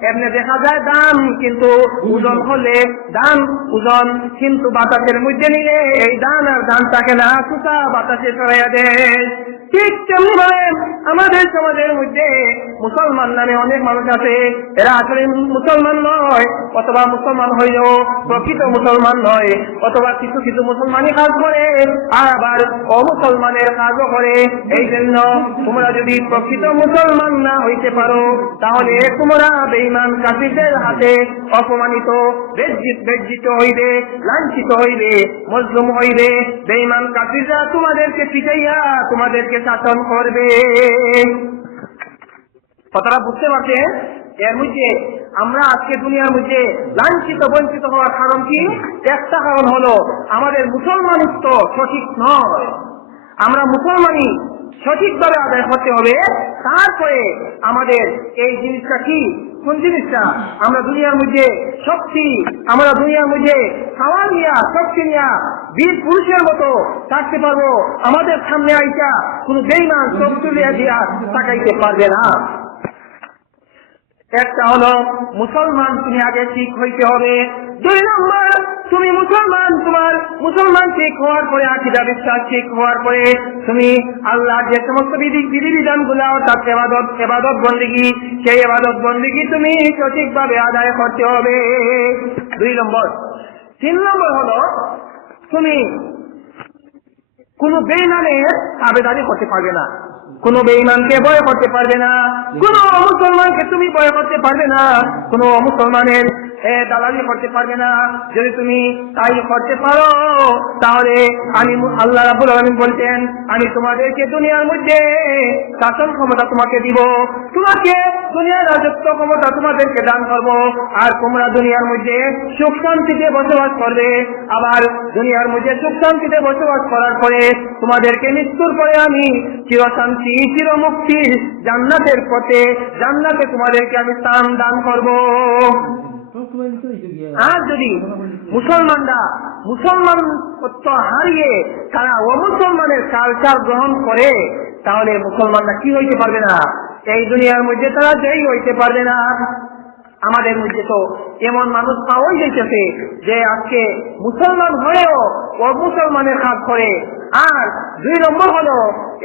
এমনি দেখা যায় দান, কিন্তু ওজন হলে দান ওজন, কিন্তু বাতাসের মধ্যে নিলে এই দান আর দান থাকে না, সুতা বাতাসে ছড়াইয়া দেয়। ঠিক তেমনি ভাবে আমাদের সমাজের মধ্যে মুসলমান নামে অনেক মানুষ আছে, এরা আসলে মুসলমান নয়, অথবা মুসলমান হইলেও প্রকৃত মুসলমান নয়, অথবা কিছু কিছু মুসলমানই কাজ করে, আর আবার অমুসলমানের কাজও করে। এই জন্য তোমরা যদি প্রকৃত মুসলমান না হইতে পারো, তাহলে তোমরা বেঈমান কাফিরদের হাতে অপমানিত, বেজ্জিত হইবে, লাঞ্ছিত হইবে, মজলুম হইবে। বেঈমান কাফিররা তোমাদেরকে পিটাইয়া তোমাদেরকে শাসন করবে। কথাটা বুঝতে পারছেন? এর মধ্যে আমরা আজকে দুনিয়ার মধ্যে লাঞ্ছিত বঞ্চিত হওয়ার কারণ কি? একটা কারণ হলো আমাদের মুসলমানিত্ব সঠিক নয়। আমরা মুসলমানি সঠিকভাবে আদায় করতে হবে, তারপরে আমাদের এই জিনিসটা কি, কোন জিনিসটা? আমরা দুনিয়ার মধ্যে শক্তি, আমরা দুনিয়ার মধ্যে খাওয়া নিয়া শক্তি নিয়া বীর পুরুষের মতো থাকতে পারবো। আমাদের সামনে আইসা কোন বেঈমান চোখ তুলিয়া দিয়া তাকাইতে পারবে না। একটা হলো মুসলমান তুমি আগে ঠিক হইতে হবে। 2 নম্বর, তুমি মুসলমান, তোমার মুসলমান ঠিক হওয়ার পরে, আকীদা বিশ্বাস ঠিক হওয়ার পরে, তুমি আল্লাহ যে সমস্ত বিধিবিধান গুলা, অর্থাৎ ইবাদত বন্দেগী, সেই ইবাদত বন্দেগী তুমি সঠিকভাবে আদায় করতে হবে। 2 নম্বর। 3 নম্বর হলো, তুমি কোন বেঈমানের তাবেদারি করতে পারবে না, কোন বেঈমানকে ভয় করতে পারবে না, কোন মুসলমানকে তুমি ভয় করতে পারবে না, কোন মুসলমানের দালালি করতে পারবে না। যদি তুমি তাই করতে পারো, তাহলে আমি আল্লাহ রাব্বুল আলামিন বলতেন, আমি তোমাদেরকে দুনিয়ার মধ্যে শাসন ক্ষমতা তোমাকে দিব, তোমাকে দুনিয়ার রাজত্ব ক্ষমতা তোমাদেরকে দান করব, আর তোমরা দুনিয়ার মধ্যে সুখ শান্তিতে বসবাস করবে। আবার দুনিয়ার মধ্যে সুখ শান্তিতে বসবাস করার পরে তোমাদেরকে মৃত্যুর পরে আমি চিরশান্তি, চিরমুক্তি, জান্নাতের পথে, জান্নাতে তোমাদেরকে আমি স্থান দান করব। আর যদি মুসলমানরা মুসলমানত্ব হারিয়ে তারা অমুসলমানের কালচার গ্রহণ করে, তাহলে মুসলমানরা কি হইতে পারবে না? এই দুনিয়ার মধ্যে তারা জয়ী হইতে পারবে না। আমাদের মধ্যে তো এমন মানুষ পাওয়াই যাইতেছে যে আজকে মুসলমান হয়েও অমুসলমানের কাজ করে। আর 2 নম্বর হলো,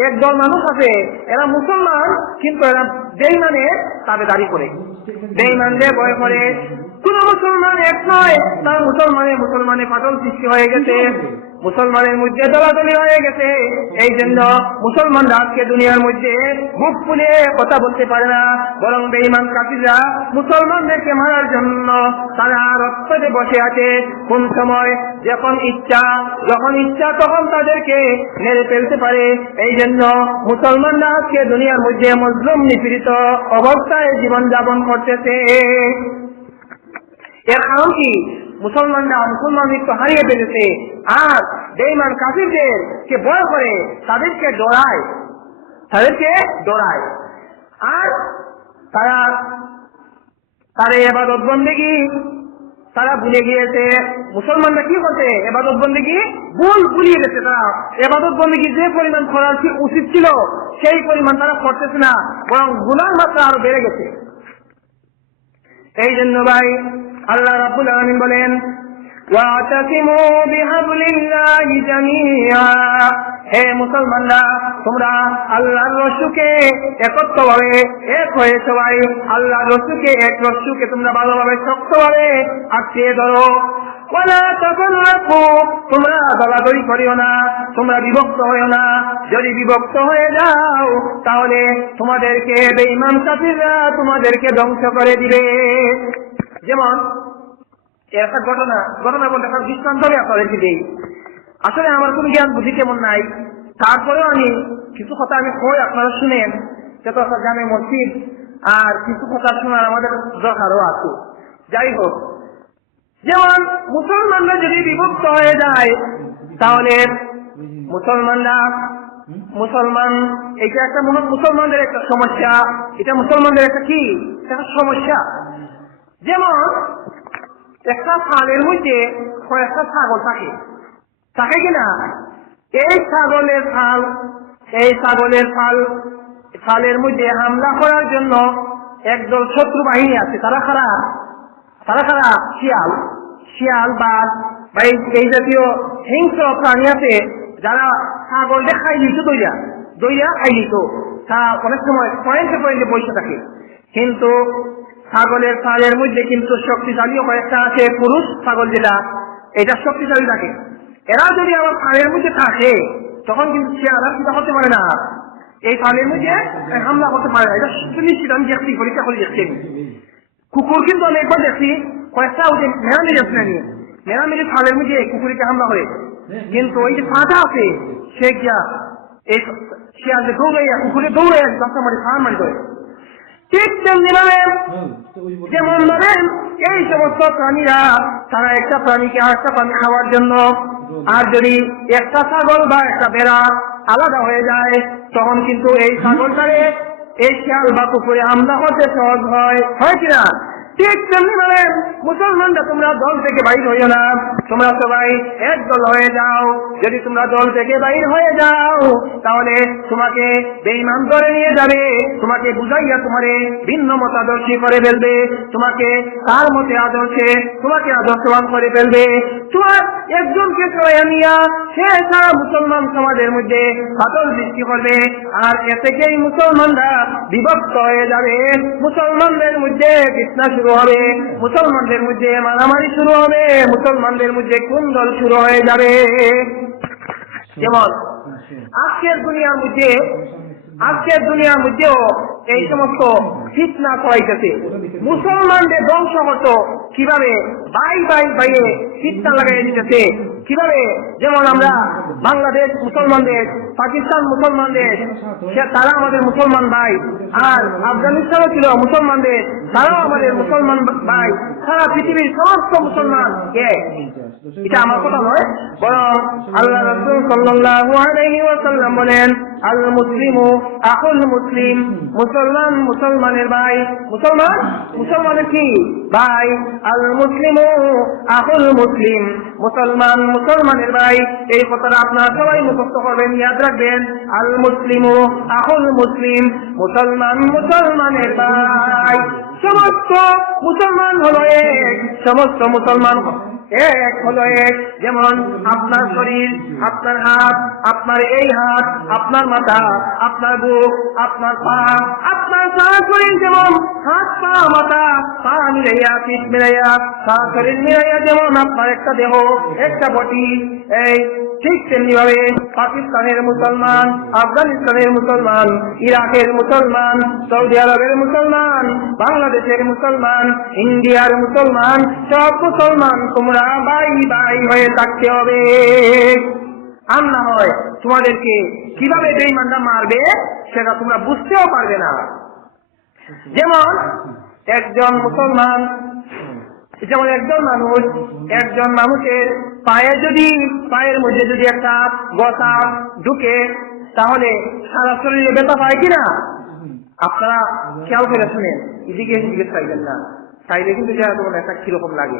একদল মানুষ আছে, এরা মুসলমান কিন্তু এরা বেঈমানের তাবেদারি করে, বেঈমানদের ভয় করে। কোন মুসলমান এক নয়, তার মুসলমানে পাগল সৃষ্টি হয়ে গেছে, মুসলমানের মধ্যে দলাদলি হয়ে গেছে। এই জন্য মুসলমানরা আজকে দুনিয়ার মধ্যে মুখ খুলে কথা বলতে পারে না, বরং বেঈমান কাফিররা মুসলমানদেরকে মারার জন্য তারা রক্ততে বসে আছে। কোন সময় যখন ইচ্ছা তখন তাদেরকে মেরে ফেলতে পারে। এই জন্য মুসলমানরা আজকে দুনিয়ার মধ্যে মজলুম, নিপীড়িত অবস্থায় জীবন যাপন করতেছে। এর কারণ কি? মুসলমানরা মুসলমানিত্ব হারিয়ে ফেলেছে, আর বেঈমান কাফিরদেরকে ভয় করে, তাদেরকে ডরায়, আর তারা ইবাদত বন্দেগী তারা ভুলে গিয়েছে। মুসলমানরা কি করছে? ইবাদত বন্দেগী ভুলিয়ে গেছে। তারা ইবাদত বন্দেগী যে পরিমাণ করার উচিত ছিল সেই পরিমাণ তারা করতেছে না, বরং গুনার মাত্রা আরো বেড়ে গেছে। এই জন্য ভাই আল্লাহ রাব্বুল আলামিন বলেন, ওয়াতাসিমু বিহাবলিল্লাহি জামিআ, হে মুসলমানরা তোমরা আল্লাহর রস্যুকে একত্রভাবে এক হয়ে সবাই আল্লাহর রস্যুকে এক রস্যুকে তোমরা ভালোভাবে শক্তভাবে আঁকড়িয়ে ধরো। ওয়ালা তাফাররাকু, তোমরা দলাদলি করিও না, তোমরা বিভক্ত হইও না। যদি বিভক্ত হয়ে যাও তাহলে তোমাদেরকে বেঈমান কাফিররা তোমাদেরকে ধ্বংস করে দিবে। যেমন একটা ঘটনা বলতে একটা দৃষ্টান্ত আমি আপনাদেরকে দিই। আসলে আমার কোনো জ্ঞান বুদ্ধি কেমন নাই, তারপরেও আমি কিছু কথা আমি কই, আপনারা শুনেন, সেটা জামে মসজিদ, আর কিছু কথা শোনার আমাদের দরকারও আছে। যাই হোক, যেমন মুসলমানরা যদি বিভক্ত হয়ে যায় তাহলে এটা একটা মুসলমানদের একটা সমস্যা, এটা মুসলমানদের একটা কি একটা সমস্যা। যেমন একটা ছাগলের মধ্যে কয়েকটা ছাগল থাকে কিনা, এই ছাগলের মধ্যে হামলা করার জন্য একদল শত্রু বাহিনী আছে। তারা খারাপ শিয়াল বাঘ বা এই জাতীয় হিংস্র প্রাণী আছে, যারা ছাগলকে খাই দিত, দইয়া খাই দিত। তা অনেক সময় পয়েন্টে বসে থাকে। কিন্তু ছাগলের মধ্যে কিন্তু শক্তিশালী কয়েকটা আছে, পুরুষ ছাগল যেটা, এটা শক্তিশালী থাকে। এরা যদি আবার ফালের মধ্যে থাকে তখন কিন্তু শিয়াল আর কিনা হতে পারে না, এই ফালের মধ্যে হামলা করতে পারে না। এটা সুনিশ্চিত, আমি দেখছি, পরীক্ষা করে দেখছি। কুকুর কিন্তু আমি একবার দেখছি কয়েকটা মেরা যাচ্ছে না নিয়ে মেরা ফালের মধ্যে কুকুরকে হামলা করে, কিন্তু ওই যে ফাঁটা আছে সে গিয়া এই শিয়াল যে দৌড়াইয়া কুকুরে দৌড়াইয়া বাচ্চা মারি ফান মারি করে। ঠিক তেমনি ভাবে যেমন ধরেন এই সমস্ত প্রাণীরা তারা একটা প্রাণীকে আর একটা প্রাণী খাওয়ার জন্য, আর যদি একটা ছাগল বা একটা বেড়া আলাদা হয়ে যায় তখন কিন্তু এই ছাগলটারে এই শিয়াল বা কুকুরে হামলা করতে সহজ হয় কিনা। ঠিক তেমনি ভাবে মুসলমানরা তোমরা দল থেকে বাইর হইও না, তোমরা সবাই এক দল হয়ে যাও। যদি তোমরা দল থেকে বাইর হয়ে যাও তাহলে তোমাকে বেঈমান ধরে নিয়ে যাবে, তোমাকে বুঝাইয়া তোমারে ভিন্ন মতাদর্শী করে ফেলবে, তোমাকে তার মতে আদর্শে তোমাকে আদর্শবান করে ফেলবে। তোমার একজনকে সরাইয়া নিয়া সে সারা মুসলমান সমাজের মধ্যে ফাটল সৃষ্টি করবে, আর এ থেকেই মুসলমানরা বিভক্ত হয়ে যাবে, মুসলমানদের মধ্যে ফিতনা শুরু হবে, মুসলমানদের মধ্যে মারামারি শুরু হবে, মুসলমানদের মধ্যে কুন্দল শুরু হয়ে যাবে। যেমন আজকের দুনিয়ার মধ্যেও এই সমস্ত ফিতনা ছড়াইতেছে। মুসলমানদের ধ্বংস হতো কিভাবে, বাইয়ে ফিতনা লাগাই দিতেছে কিভাবে। যেমন আমরা বাংলাদেশ মুসলমানদের, পাকিস্তান মুসলমানদের, তারা আমাদের মুসলমান ভাই, আর আফগানিস্তানও ছিল মুসলমানদের, তারাও আমাদের মুসলমান ভাই। সারা পৃথিবীর সমস্ত মুসলমান এক। এটা আমার কথা নয়, বরং আল্লাহ রাসূল সাল্লাল্লাহু আলাইহি ওয়াসাল্লাম বলেন, আল মুসলিমু আখুল মুসলিম, মুসলমান মুসলমানের ভাই। মুসলমানের কি ভাই? আল মুসলিমু আখুল মুসলিম, মুসলমান মুসলমানের ভাই। এই কথাটা আপনারা সবাই মুখস্থ করবেন, ইয়াদ রাখবেন। আল মুসলিমু আখুল মুসলিম, মুসলমান মুসলমানের ভাই। সমস্ত মুসলমান হলো এক, সমস্ত মুসলমান এক হলো এক। যেমন আপনার শরীর, আপনার হাত, আপনার এই হাত, আপনার মাথা, আপনার বুক, আপনার পা, আপনার সারা শরীর, যেমন হাত পা মাথা পা মিলাইয়া পিঠ মিলাইয়া সারা শরীর মিলাইয়া যেমন আপনার একটা দেহ, একটা বডি, এই ঠিক তেমনি ভাবে পাকিস্তানের মুসলমান, আফগানিস্তানের মুসলমান, ইরাকের মুসলমান, সৌদি আরবের মুসলমান, বাংলাদেশের মুসলমান, ইন্ডিয়ার মুসলমান, সব মুসলমান তোমরা ভাই হয়ে থাকতে হবে। আর না হয় তোমাদেরকে কিভাবে বেঈমানরা মারবে সেটা তোমরা বুঝতেও পারবে না। যেমন একজন মানুষের পায়ের মধ্যে যদি একটা গতা ঢুকে তাহলে সারা শরীরে ব্যথা পায় কিনা? আপনারা খেয়াল করে শুনেন, এদিকে চাইবেন না, চাইলে কিন্তু একটা কিরকম লাগে।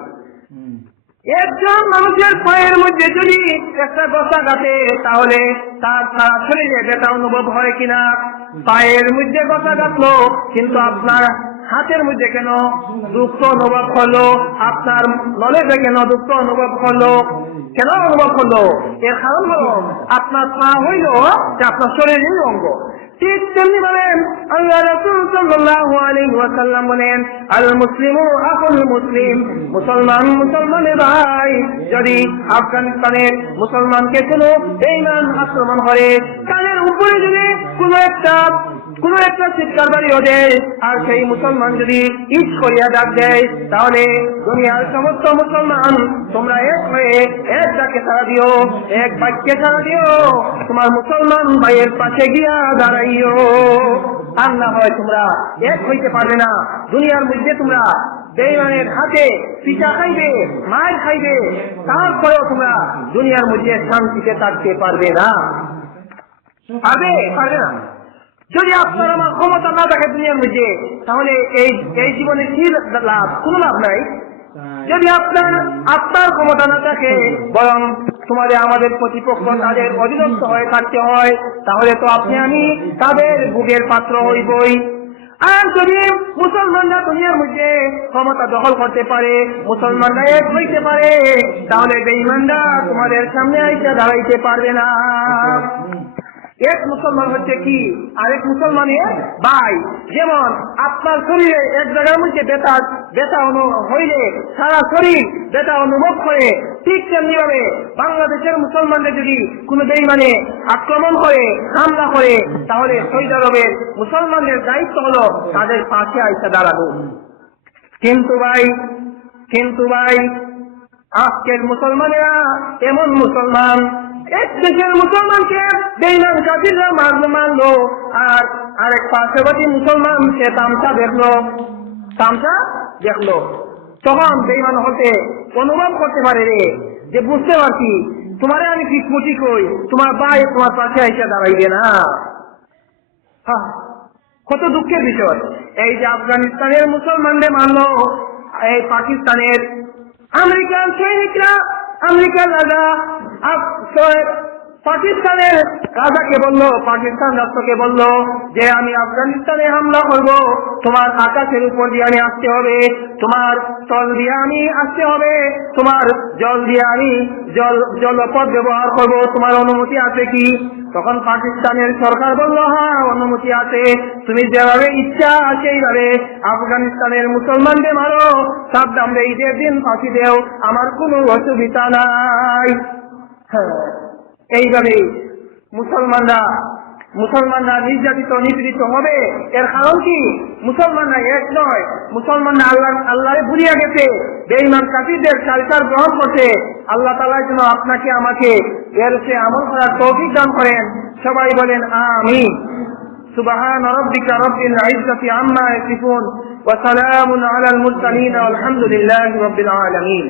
একজন মানুষের পায়ের মধ্যে যদি একটা গসা কাটে তাহলে তার সারা শরীরে ব্যথা অনুভব হয় কিনা? পায়ের মধ্যে গসা কাটলো কিন্তু আপনার হাতের মধ্যে কেন দুঃখ অনুভব হলো? আপনার নলেজে কেন দুঃখ অনুভব হলো? কেন অনুভব হলো? এর কারণ হলো আপনার পা হইল যে আপনার শরীরের অঙ্গ। ঠিক তেমনি বলেন আল্লাহ রাসূল সাল্লাল্লাহু আলাইহি ওয়াসাল্লাম বলেন, আল মুসলিমু আখুল মুসলিম, মুসলমান মুসলমানের ভাই। যদি আফগানিস্তানের মুসলমানকে কোনো বেঈমান আক্রমণ করে, কানের উপরে যদি কোনো একটা চিৎকার বাড়িয়ে দেয় আর সেই মুসলমান যদি ইট করিয়া ডাক দেয়, তাহলে দুনিয়ার সমস্ত মুসলমান তোমরা এক হয়ে এক ডাকে সাড়া দিও, এক বাক্যে সাড়া দিও, তোমার মুসলমান ভাইয়ের পাশে গিয়া দাঁড়াইও। আর না হয় তোমরা এক হইতে পারবে না। দুনিয়ার মধ্যে তোমরা বেঈমানের হাতে পিঠা খাইবে, মার খাইবে, তারপরেও তোমরা দুনিয়ার মধ্যে শান্তিতে থাকতে পারবে না। পারবে না। যদি আপনার আমার ক্ষমতা না থাকে দুনিয়ার মধ্যে, তাহলে এই জীবনে কি লাভ? কোন লাভ নাই। যদি আপনার ক্ষমতা না থাকে, বরং আমাদের প্রতিপক্ষ তাদের অধীনস্থ হয়ে থাকতে হয়, তাহলে তো আপনি আমি তাদের ভোগের পাত্র হইবই। আর যদি মুসলমানরা দুনিয়ার মধ্যে ক্ষমতা দখল করতে পারে, মুসলমানরা এক হইতে পারে, তাহলে বেঈমানরা তোমাদের সামনে আইসা দাঁড়াইতে পারবে না। এক মুসলমান হচ্ছে কি আরেক মুসলমানের ভাই। যেমন আপনার শরীরে এক জায়গার মধ্যে ব্যথা হইলে সারা শরীর ব্যথা অনুভব করে, ঠিক তেমনি ভাবে বাংলাদেশের মুসলমানদের যদি কোনো বেঈমানে আক্রমণ করে, হামলা করে, তাহলে সৌদি আরবের মুসলমানদের দায়িত্ব হলো তাদের পাশে আইসা দাঁড়ানো। কিন্তু ভাই আজকের মুসলমানেরা এমন মুসলমান, এক দেশের মুসলমানকে বেঈমান কাফিররা মারলো, আর আরেক পার্শ্ববর্তী মুসলমান সে তামসা দেখলো, তখন বেঈমান হতে অনুভব করতে পারে রে, যে বুঝতে পারছি তোমারে আমি ঠিকমতি কই, তোমার ভাই তোমার পাশে এসে দাঁড়াইবে না। কত দুঃখের বিষয়। এই যে আফগানিস্তানের মুসলমানদের মানলো, এই পাকিস্তানের আমেরিকান সৈনিকরা, আমেরিকার রাজা পাকিস্তানের রাজাকে বলল, পাকিস্তান রাষ্ট্রকে বলল যে আমি আফগানিস্তানে হামলা করব, তোমার আকাশের উপর দিয়ে আমি আসতে হবে, তোমার স্থল দিয়ে আমি আসতে হবে, তোমার জল দিয়ে আমি জলপথ ব্যবহার করব, তোমার অনুমতি আছে কি? তখন পাকিস্তানের সরকার বলল, হ্যাঁ অনুমতি আছে, তুমি যেভাবে ইচ্ছা সেইভাবে আফগানিস্তানের মুসলমানদের মারো, সাবধানে ঈদের দিন ফাঁসি দেও, আমার কোনো অসুবিধা নাই। এইভাবে মুসলমানরা নির্যাতিত নিপীড়িত হবে। এর কারণ কি? মুসলমানরা এক নয়, মুসলমানরা আল্লাহরে ভুলিয়া গেছে, বেঈমান কাফিরদের কালচার গ্রহণ করছে। আল্লাহ তাআলা যেন আপনাকে আমাকে এর চেয়ে আমল করার তৌফিক দান করেন। সবাই বলেন আমিন। সুবহান রাব্বিকা রাব্বিল ইজ্জাতি আম্মা ইয়াসিফুন ওয়া সালামুন আলাল মুরসালিন ওয়ালহামদুলিল্লাহি রাব্বিল আলামিন।